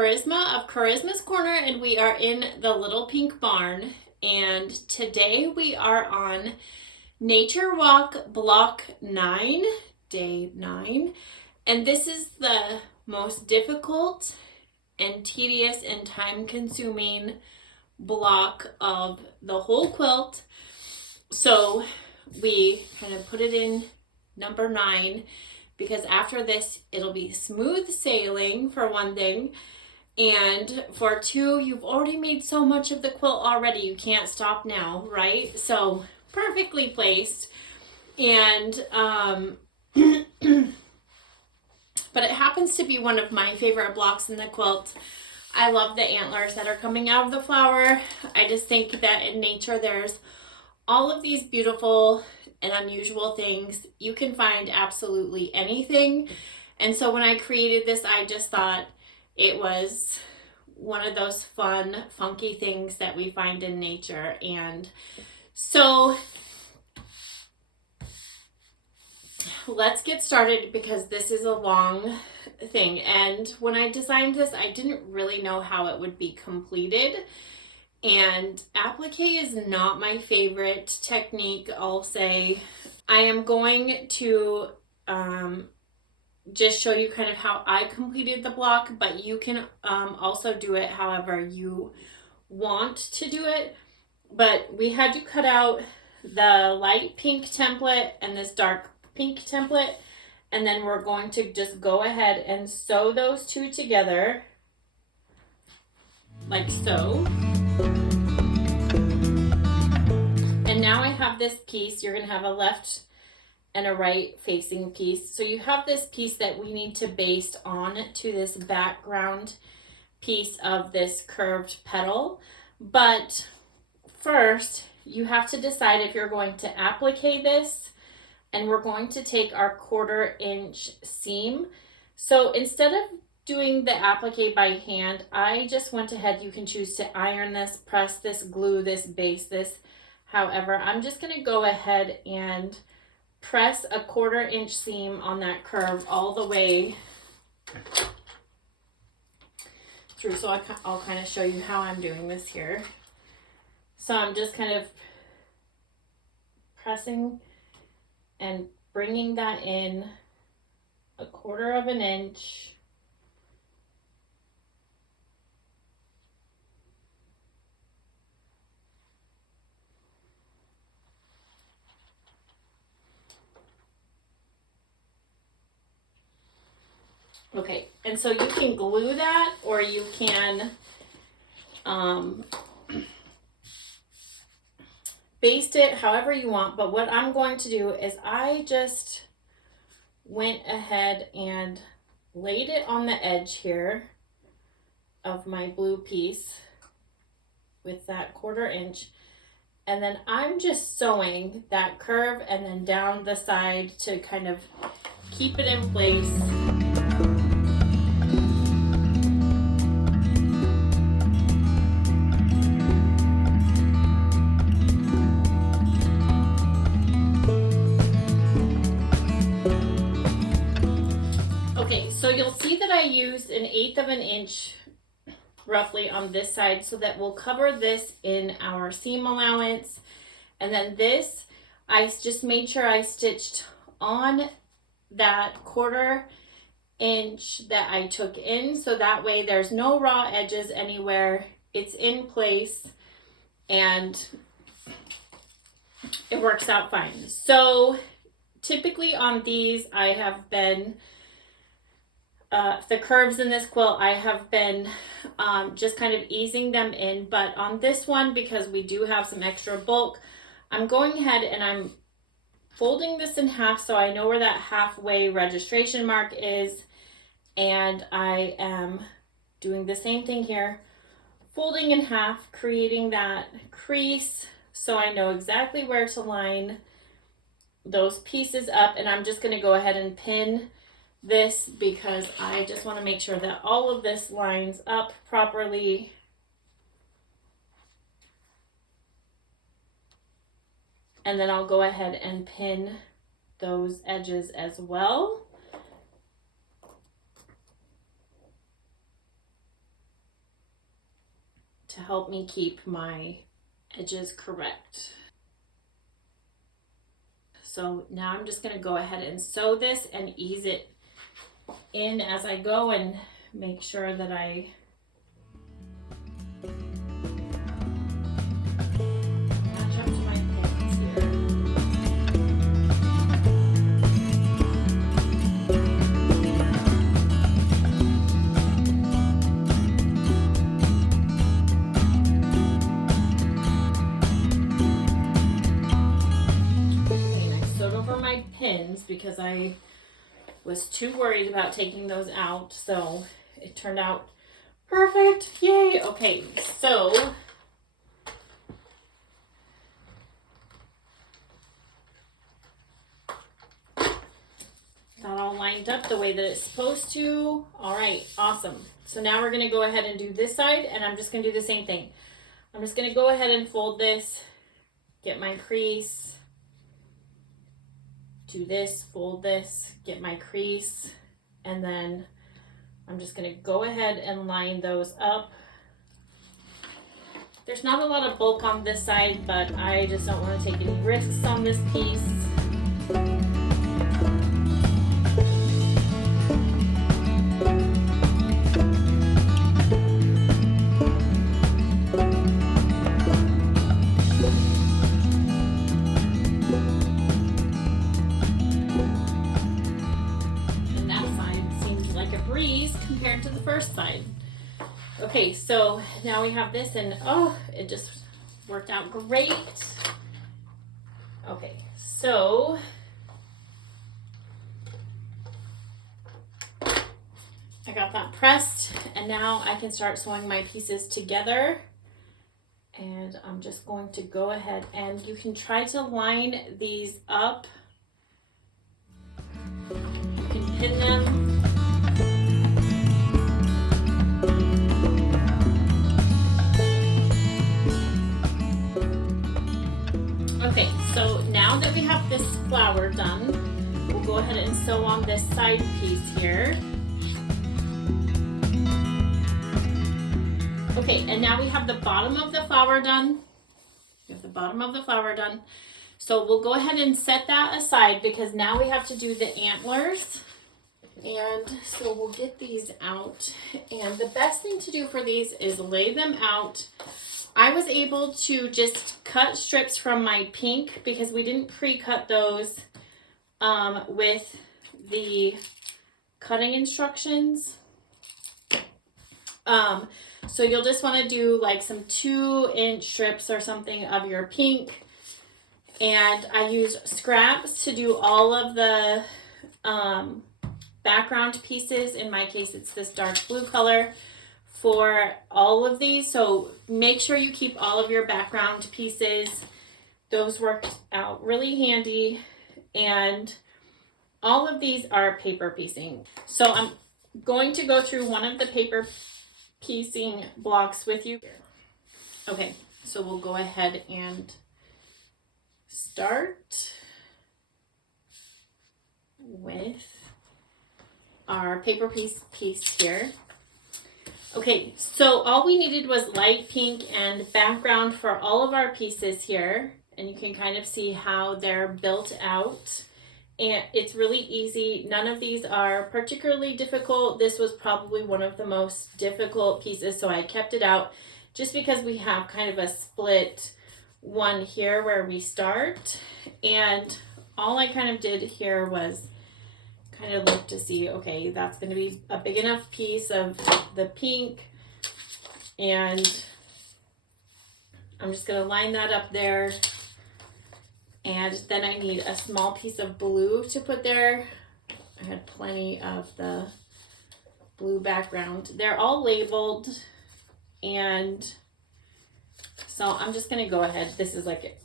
Charisma of Charisma's Corner, and we are in the Little Pink Barn. And today we are on Nature Walk Block 9, Day 9. And this is the most difficult and tedious and time-consuming block of the whole quilt. So we kind of put it in number 9 because after this it'll be smooth sailing for one thing, and for two, you've already made so much of the quilt already, you can't stop now, right? So perfectly placed. And but it happens to be one of my favorite blocks in the quilt. I love the antlers that are coming out of the flower. I just think that in nature there's all of these beautiful and unusual things. You can find absolutely anything. And so when I created this, I just thought it was one of those fun, funky things that we find in nature. And so let's get started because this is a long thing. And when I designed this, I didn't really know how it would be completed. And applique is not my favorite technique, I'll say. I am going to just show you kind of how I completed the block, but you can also do it however you want to do it. But we had to cut out the light pink template and this dark pink template, and then we're going to just go ahead and sew those two together like so. And now I have this piece. You're going to have a left and a right facing piece. So you have this piece that we need to baste on to this background piece of this curved petal. But first, you have to decide if you're going to applique this, and we're going to take our 1/4 inch seam. So instead of doing the applique by hand, I just went ahead. You can choose to iron this, press this, glue this, baste this. However, I'm just going to go ahead and press a 1/4 inch seam on that curve all the way through. So I'll kind of show you how I'm doing this here. So I'm just kind of pressing and bringing that in a 1/4 inch. Okay, and so you can glue that, or you can baste it however you want. But what I'm going to do is I just went ahead and laid it on the edge here of my blue piece with that 1/4 inch. And then I'm just sewing that curve and then down the side to kind of keep it in place. So you'll see that I used 1/8 inch roughly on this side, so that we'll cover this in our seam allowance. And then this, I just made sure I stitched on that 1/4 inch that I took in, so that way there's no raw edges anywhere. It's in place and it works out fine. So typically on these, I have been the curves in this quilt, I have been just kind of easing them in. But on this one, because we do have some extra bulk, I'm going ahead and I'm folding this in half so I know where that halfway registration mark is. And I am doing the same thing here, folding in half, creating that crease so I know exactly where to line those pieces up. And I'm just going to go ahead and pin this because I just want to make sure that all of this lines up properly. And then I'll go ahead and pin those edges as well. help me keep my edges correct. So now I'm just going to go ahead and sew this and ease it in as I go and make sure that I match up to my pins here. Okay, and I sewed over my pins because I was too worried about taking those out, so it turned out perfect. Yay! Okay, so that all lined up the way that it's supposed to. All right, awesome. So now we're gonna go ahead and do this side, and I'm just gonna do the same thing. I'm just gonna go ahead and fold this, get my crease, do this, fold this, get my crease, and then I'm just gonna go ahead and line those up. There's not a lot of bulk on this side, but I just don't want to take any risks on this piece. Compared to the first side. Okay, so now we have this, and oh, it just worked out great. Okay, so I got that pressed, and now I can start sewing my pieces together. And I'm just going to go ahead, and you can try to line these up. You can pin them. Okay, so now that we have this flower done, we'll go ahead and sew on this side piece here. Okay, and now we have the bottom of the flower done. We have the bottom of the flower done. So we'll go ahead and set that aside because now we have to do the antlers. And so we'll get these out. And the best thing to do for these is lay them out. I was able to just cut strips from my pink because we didn't pre-cut those with the cutting instructions. So you'll just want to do like some 2-inch strips or something of your pink. And I used scraps to do all of the background pieces. In my case, it's this dark blue color for all of these. So make sure you keep all of your background pieces. Those worked out really handy. And all of these are paper piecing. So I'm going to go through one of the paper piecing blocks with you. Okay, so we'll go ahead and start with our paper piece here. Okay, so all we needed was light pink and background for all of our pieces here. And you can kind of see how they're built out. And it's really easy. None of these are particularly difficult. This was probably one of the most difficult pieces, so I kept it out just because we have kind of a split one here where we start. And all I kind of did here was kind of look to see, okay, that's going to be a big enough piece of the pink, and I'm just going to line that up there. And then I need a small piece of blue to put there. I had plenty of the blue background. They're all labeled, and so I'm just going to go ahead. This is like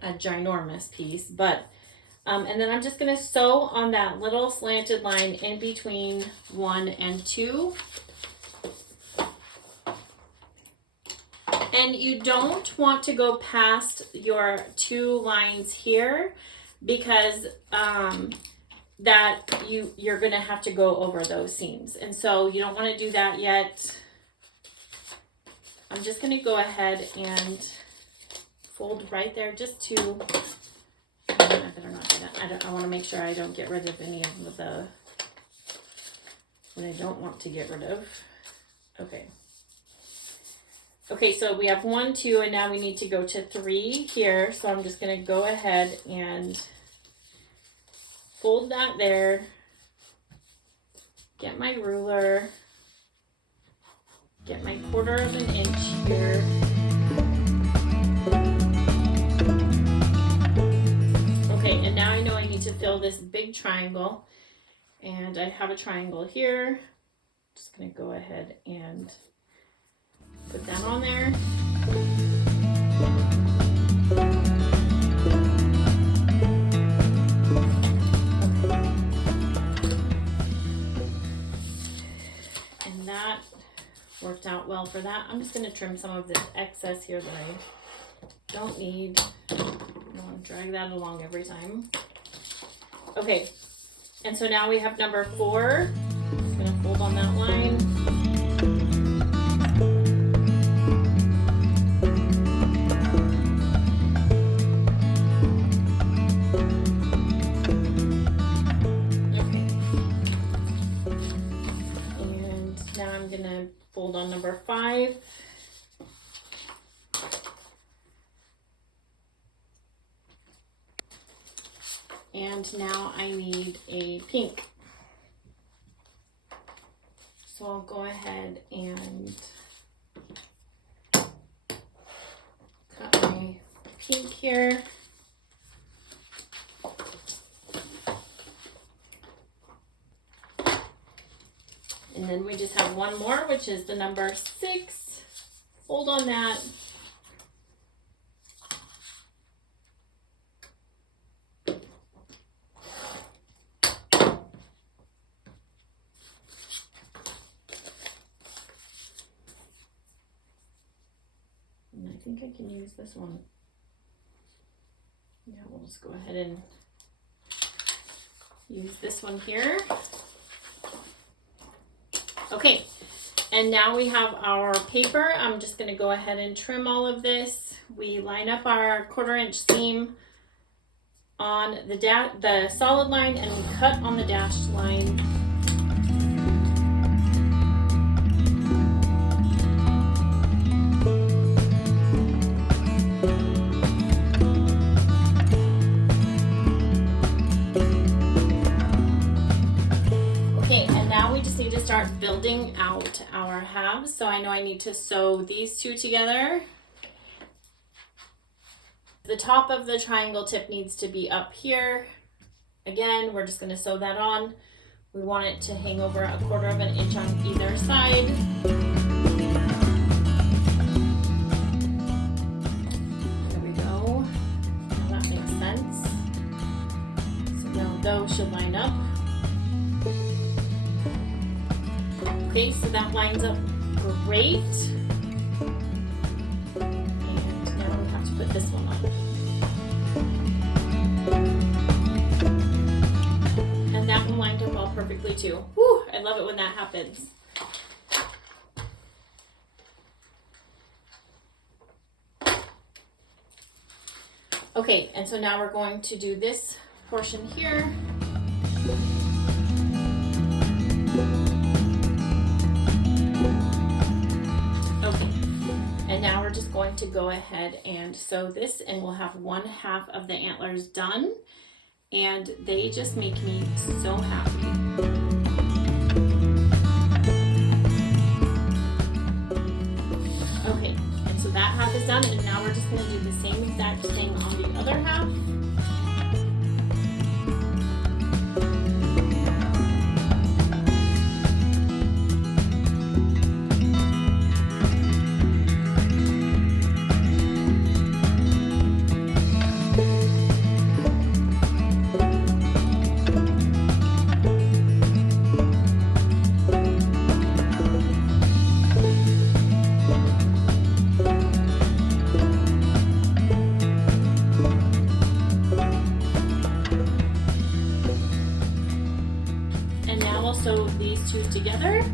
a ginormous piece, but and then I'm just going to sew on that little slanted line in between 1 and 2. And you don't want to go past your 2 lines here because that you're going to have to go over those seams. And so you don't want to do that yet. I'm just going to go ahead and fold right there just to, I better not do that. I want to make sure I don't get rid of any of the, what I don't want to get rid of. Okay. Okay, so we have 1, 2, and now we need to go to 3 here. So I'm just going to go ahead and fold that there. Get my ruler. Get my 1/4 of an inch here. Okay, and now I know I need to fill this big triangle. And I have a triangle here. Just going to go ahead and put that on there. And that worked out well for that. I'm just going to trim some of this excess here that I don't need. I don't want to drag that along every time. Okay, and so now we have number 4. Just going to fold on that line. Fold on number 5. And now I need a pink. So I'll go ahead and cut my pink here. And then we just have one more, which is the number 6. Fold on that. And I think I can use this one. Yeah, we'll just go ahead and use this one here. Okay, and now we have our paper. I'm just going to go ahead and trim all of this. We line up our 1/4 inch seam on the solid line, and we cut on the dashed line. Start building out our halves. So I know I need to sew these 2 together. The top of the triangle tip needs to be up here. Again, we're just going to sew that on. We want it to hang over 1/4 of an inch on either side. There we go. Now that makes sense. So now those should line up. Okay, so that lines up great. And now we have to put this one on. And that one lined up all perfectly too. Whew, I love it when that happens. Okay, and so now we're going to do this portion here. And now we're just going to go ahead and sew this, and we'll have 1/2 of the antlers done, and they just make me so happy. Okay, and so that half is done, and now we're just going to do the same exact thing on the other half. Sew these 2 together.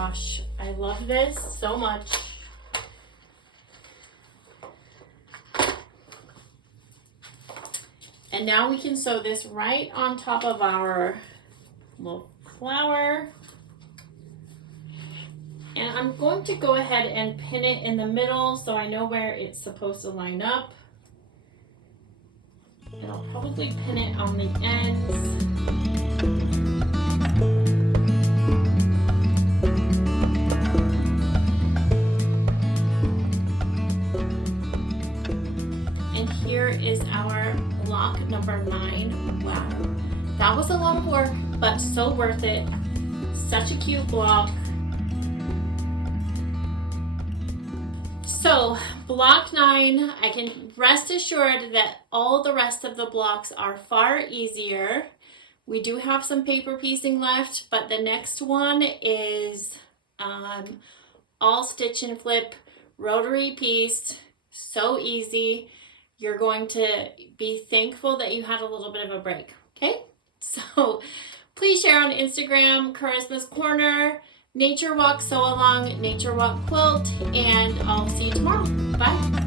gosh, I love this so much. And now we can sew this right on top of our little flower. And I'm going to go ahead and pin it in the middle so I know where it's supposed to line up. And I'll probably pin it on the ends. And here is our block number 9. Wow, that was a lot of work, but so worth it. Such a cute block. So block 9, I can rest assured that all the rest of the blocks are far easier. We do have some paper piecing left, but the next one is all stitch and flip, rotary piece, so easy. You're going to be thankful that you had a little bit of a break, okay? So please share on Instagram, Charisma's Corner, Nature Walk Sew Along, Nature Walk Quilt, and I'll see you tomorrow. Bye.